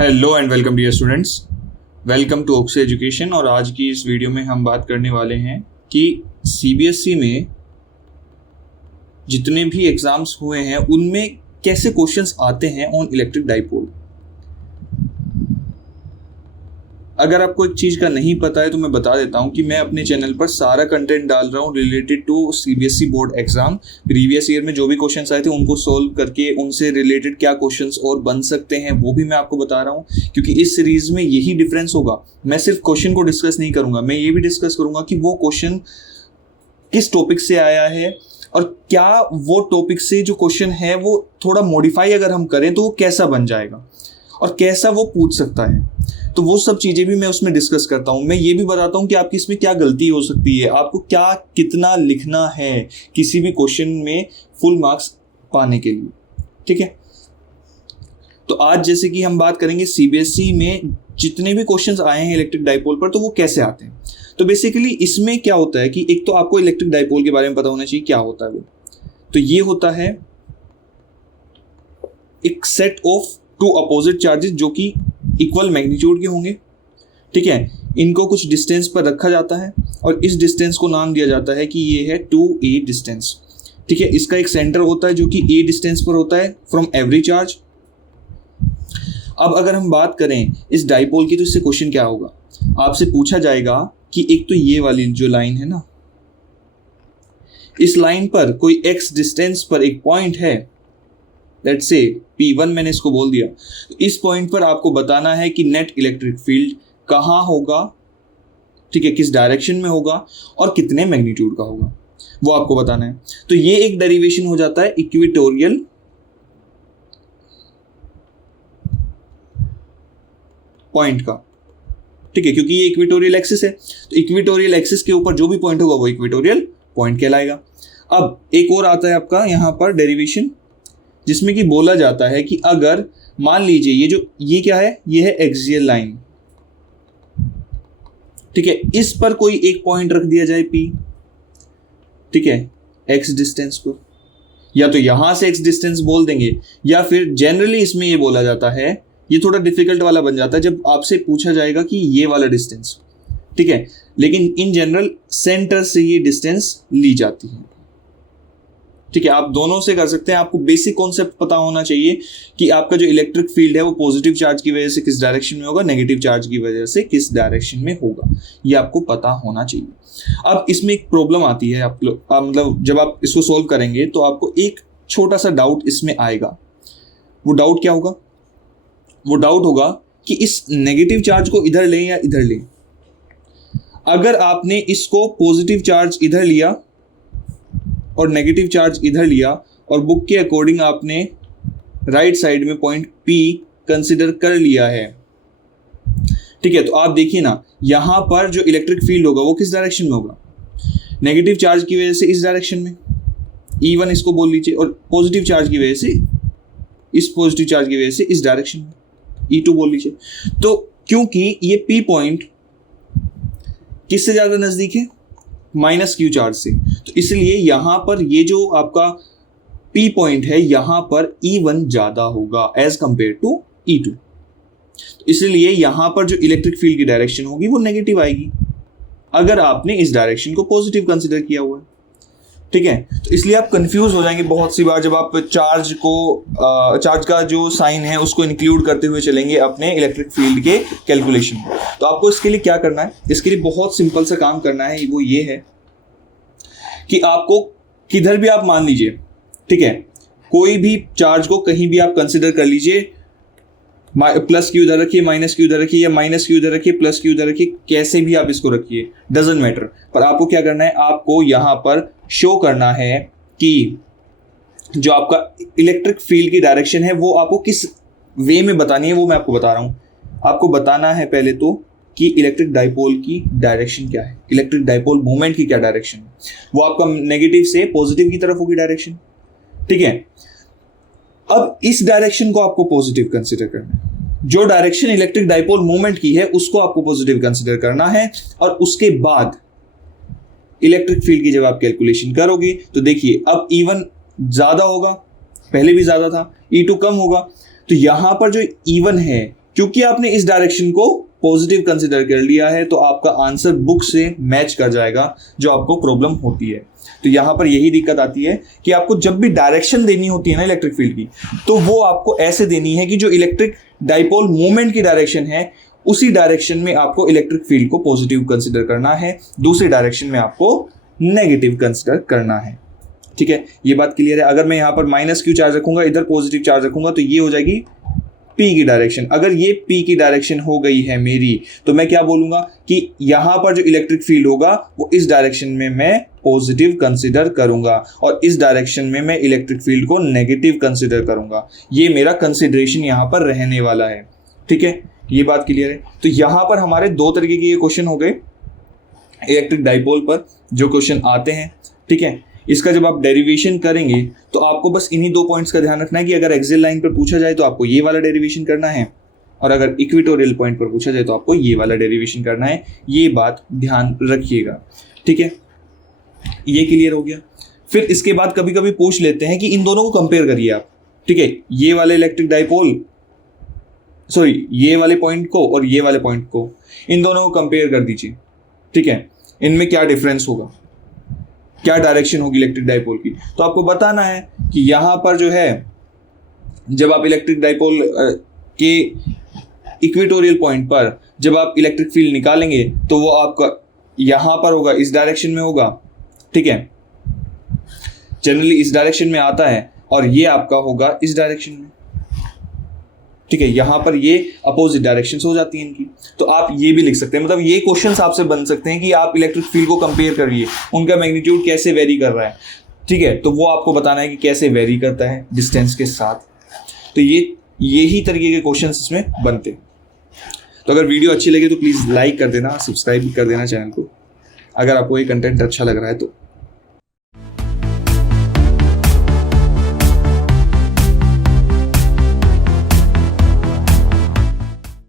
Hello and welcome dear students, welcome to Oxy education. और आज की इस वीडियो में हम बात करने वाले हैं कि सीबीएसई में जितने भी एग्ज़ाम्स हुए हैं उनमें कैसे क्वेश्चंस आते हैं ऑन इलेक्ट्रिक डाइपोल। अगर आपको एक चीज़ का नहीं पता है तो मैं बता देता हूं कि मैं अपने चैनल पर सारा कंटेंट डाल रहा हूं related to CBSE board exam. Previous year में जो भी क्वेश्चंस आए थे उनको सोल्व करके उनसे रिलेटेड क्या क्वेश्चंस और बन सकते हैं वो भी मैं आपको बता रहा हूं, क्योंकि इस सीरीज में यही डिफरेंस होगा। मैं सिर्फ क्वेश्चन को डिस्कस नहीं करूंगा, मैं ये भी डिस्कस करूंगा कि वो क्वेश्चन किस टॉपिक से आया है और क्या वो टॉपिक से जो क्वेश्चन है वो थोड़ा मॉडिफाई अगर हम करें तो वो कैसा बन जाएगा और कैसा वो पूछ सकता है। तो वो सब चीज़ें भी मैं उसमें डिस्कस करता हूँ। मैं ये भी बताता हूँ कि आपकी इसमें क्या गलती हो सकती है, आपको क्या कितना लिखना है किसी भी क्वेश्चन में फुल मार्क्स पाने के लिए। ठीक है, तो आज जैसे कि हम बात करेंगे सीबीएसई में जितने भी क्वेश्चंस आए हैं इलेक्ट्रिक डाइपोल पर, तो वो कैसे आते हैं। तो बेसिकली इसमें क्या होता है कि एक तो आपको इलेक्ट्रिक डाइपोल के बारे में पता होना चाहिए क्या होता है वो। तो ये होता है एक set of two opposite charges जो कि इक्वल मैग्नीट्यूड के होंगे। ठीक है, इनको कुछ डिस्टेंस पर रखा जाता है और इस डिस्टेंस को नाम दिया जाता है कि ये है 2a डिस्टेंस। ठीक है, इसका एक सेंटर होता है जो कि a डिस्टेंस पर होता है फ्रॉम एवरी चार्ज। अब अगर हम बात करें इस डाइपोल की तो इससे क्वेश्चन क्या होगा, आपसे पूछा जाएगा कि एक तो ये वाली जो लाइन है ना, इस लाइन पर कोई x डिस्टेंस पर एक पॉइंट है, लेट्स से P1 मैंने इसको बोल दिया। तो इस पॉइंट पर आपको बताना है कि नेट इलेक्ट्रिक फील्ड कहाँ होगा, ठीक है, किस डायरेक्शन में होगा और कितने मैग्नीट्यूड का होगा, वो आपको बताना है। तो ये एक डेरिवेशन हो जाता है इक्वेटोरियल पॉइंट का। ठीक है, क्योंकि ये इक्वेटोरियल एक्सिस है, तो इक्वेटोरियल एक्सिस के ऊपर जो भी पॉइंट होगा वो इक्वेटोरियल पॉइंट कहलाएगा। अब एक और आता है आपका यहाँ पर डेरिवेशन, जिसमें कि बोला जाता है कि अगर मान लीजिए ये क्या है, ये है एक्सियल लाइन। ठीक है, इस पर कोई एक पॉइंट रख दिया जाए P, ठीक है, x डिस्टेंस पर, या तो यहां से x डिस्टेंस बोल देंगे, या फिर जनरली इसमें ये बोला जाता है, ये थोड़ा डिफिकल्ट वाला बन जाता है जब आपसे पूछा जाएगा कि ये वाला डिस्टेंस। ठीक है, लेकिन इन जनरल सेंटर से ये डिस्टेंस ली जाती है। ठीक है, आप दोनों से कर सकते हैं। आपको बेसिक कॉन्सेप्ट पता होना चाहिए कि आपका जो इलेक्ट्रिक फील्ड है वो पॉजिटिव चार्ज की वजह से किस डायरेक्शन में होगा, नेगेटिव चार्ज की वजह से किस डायरेक्शन में होगा, ये आपको पता होना चाहिए। अब इसमें एक प्रॉब्लम आती है, मतलब जब आप इसको सोल्व करेंगे तो आपको एक छोटा सा डाउट इसमें आएगा। वो डाउट क्या होगा, वो डाउट होगा कि इस नेगेटिव चार्ज को इधर लें या इधर लें। अगर आपने इसको पॉजिटिव चार्ज इधर लिया और नेगेटिव चार्ज इधर लिया और बुक के अकॉर्डिंग आपने राइट साइड में पॉइंट P कंसिडर कर लिया है, ठीक है, तो आप देखिए ना, यहां पर जो इलेक्ट्रिक फील्ड होगा वो किस डायरेक्शन में होगा, नेगेटिव चार्ज की वजह से इस डायरेक्शन में, E1 इसको बोल लीजिए, और पॉजिटिव चार्ज की वजह से इस पॉजिटिव चार्ज की वजह से इस डायरेक्शन में, E2 बोल लीजिए। तो क्योंकि ये P पॉइंट किससे ज्यादा नजदीक है, माइनस Q चार्ज से, तो इसलिए यहां पर ये जो आपका P पॉइंट है यहां पर E1 ज्यादा होगा एज कंपेयर टू E2। इसलिए यहां पर जो इलेक्ट्रिक फील्ड की डायरेक्शन होगी वो नेगेटिव आएगी अगर आपने इस डायरेक्शन को पॉजिटिव कंसीडर किया हुआ है। ठीक है, तो इसलिए आप कंफ्यूज हो जाएंगे बहुत सी बार जब आप चार्ज का जो साइन है उसको इंक्लूड करते हुए चलेंगे अपने इलेक्ट्रिक फील्ड के कैलकुलेशन में। तो आपको इसके लिए क्या करना है, इसके लिए बहुत सिंपल सा काम करना है, वो ये है कि आपको किधर भी आप मान लीजिए, ठीक है, कोई भी चार्ज को कहीं भी आप कंसिडर कर लीजिए, प्लस Q उधर रखिए, माइनस Q उधर रखिए, या माइनस Q उधर रखिए, प्लस Q उधर रखिए, कैसे भी आप इसको रखिए, डजंट मैटर। पर आपको क्या करना है, आपको यहाँ पर शो करना है कि जो आपका इलेक्ट्रिक फील्ड की डायरेक्शन है वो आपको किस वे में बतानी है, वो मैं आपको बता रहा हूँ। आपको बताना है पहले तो कि इलेक्ट्रिक डाइपोल की डायरेक्शन क्या है, इलेक्ट्रिक डाइपोल मोमेंट की क्या डायरेक्शन है, वो आपका नेगेटिव से पॉजिटिव की तरफ होगी डायरेक्शन। ठीक है, अब इस डायरेक्शन को आपको पॉजिटिव कंसीडर करना है, जो डायरेक्शन इलेक्ट्रिक डाइपोल मोमेंट की है उसको आपको पॉजिटिव कंसीडर करना है। और उसके बाद इलेक्ट्रिक फील्ड की जब आप कैलकुलेशन करोगे तो देखिए अब E1 ज्यादा होगा, पहले भी ज्यादा था, E2 कम होगा, तो यहां पर जो E1 है क्योंकि आपने इस डायरेक्शन को पॉजिटिव कंसिडर कर लिया है तो आपका आंसर बुक से मैच कर जाएगा जो आपको प्रॉब्लम होती है। तो यहां पर यही दिक्कत आती है कि आपको जब भी डायरेक्शन देनी होती है ना इलेक्ट्रिक फील्ड की, तो वो आपको ऐसे देनी है कि जो इलेक्ट्रिक डाइपोल मूवमेंट की डायरेक्शन है उसी डायरेक्शन में आपको इलेक्ट्रिक फील्ड को पॉजिटिव कंसिडर करना है, दूसरी डायरेक्शन में आपको नेगेटिव कंसिडर करना है। ठीक है, ये बात क्लियर है। अगर मैं यहां पर माइनस क्यू चार्ज रखूंगा, इधर पॉजिटिव चार्ज रखूंगा, तो ये हो जाएगी P की डायरेक्शन। अगर ये P की डायरेक्शन हो गई है मेरी, तो मैं क्या बोलूंगा कि यहां पर जो इलेक्ट्रिक फील्ड होगा वो इस डायरेक्शन में मैं पॉजिटिव कंसिडर करूंगा और इस डायरेक्शन में मैं इलेक्ट्रिक फील्ड को नेगेटिव कंसिडर करूंगा। ये मेरा कंसिडरेशन यहां पर रहने वाला है। ठीक है, ये बात क्लियर है। तो यहां पर हमारे दो तरीके के ये क्वेश्चन हो गए इलेक्ट्रिक डाइपोल पर जो क्वेश्चन आते हैं। ठीक है, इसका जब आप डेरिवेशन करेंगे तो आपको बस इन्हीं दो पॉइंट्स का ध्यान रखना है कि अगर एक्सियल लाइन पर पूछा जाए तो आपको ये वाला डेरिवेशन करना है और अगर इक्वेटोरियल पॉइंट पर पूछा जाए तो आपको ये वाला डेरिवेशन करना है। ये बात ध्यान रखिएगा। ठीक है, ये क्लियर हो गया। फिर इसके बाद कभी कभी पूछ लेते हैं कि इन दोनों को कंपेयर करिए आप। ठीक है, ये वाले इलेक्ट्रिक डाइपोल, सॉरी ये वाले पॉइंट को और ये वाले पॉइंट को, इन दोनों को कंपेयर कर दीजिए। ठीक है, इनमें क्या डिफरेंस होगा, क्या डायरेक्शन होगी इलेक्ट्रिक डाइपोल की। तो आपको बताना है कि यहां पर जो है जब आप इलेक्ट्रिक डाइपोल के इक्वेटोरियल पॉइंट पर जब आप इलेक्ट्रिक फील्ड निकालेंगे तो वो आपका यहां पर होगा, इस डायरेक्शन में होगा। ठीक है, जनरली इस डायरेक्शन में आता है और ये आपका होगा इस डायरेक्शन में। ठीक है, यहां पर ये अपोजिट डायरेक्शंस हो जाती हैं इनकी। तो आप ये भी लिख सकते हैं, मतलब ये क्वेश्चंस आपसे बन सकते हैं कि आप इलेक्ट्रिक फील्ड को कंपेयर करिए, उनका मैग्नीट्यूड कैसे वेरी कर रहा है। ठीक है, तो वो आपको बताना है कि कैसे वेरी करता है डिस्टेंस के साथ। तो यही तरीके के क्वेश्चंस इसमें बनते हैं। तो अगर वीडियो अच्छी लगे तो प्लीज़ लाइक कर देना, सब्सक्राइब भी कर देना चैनल को। अगर आपको ये कंटेंट अच्छा लग रहा है तो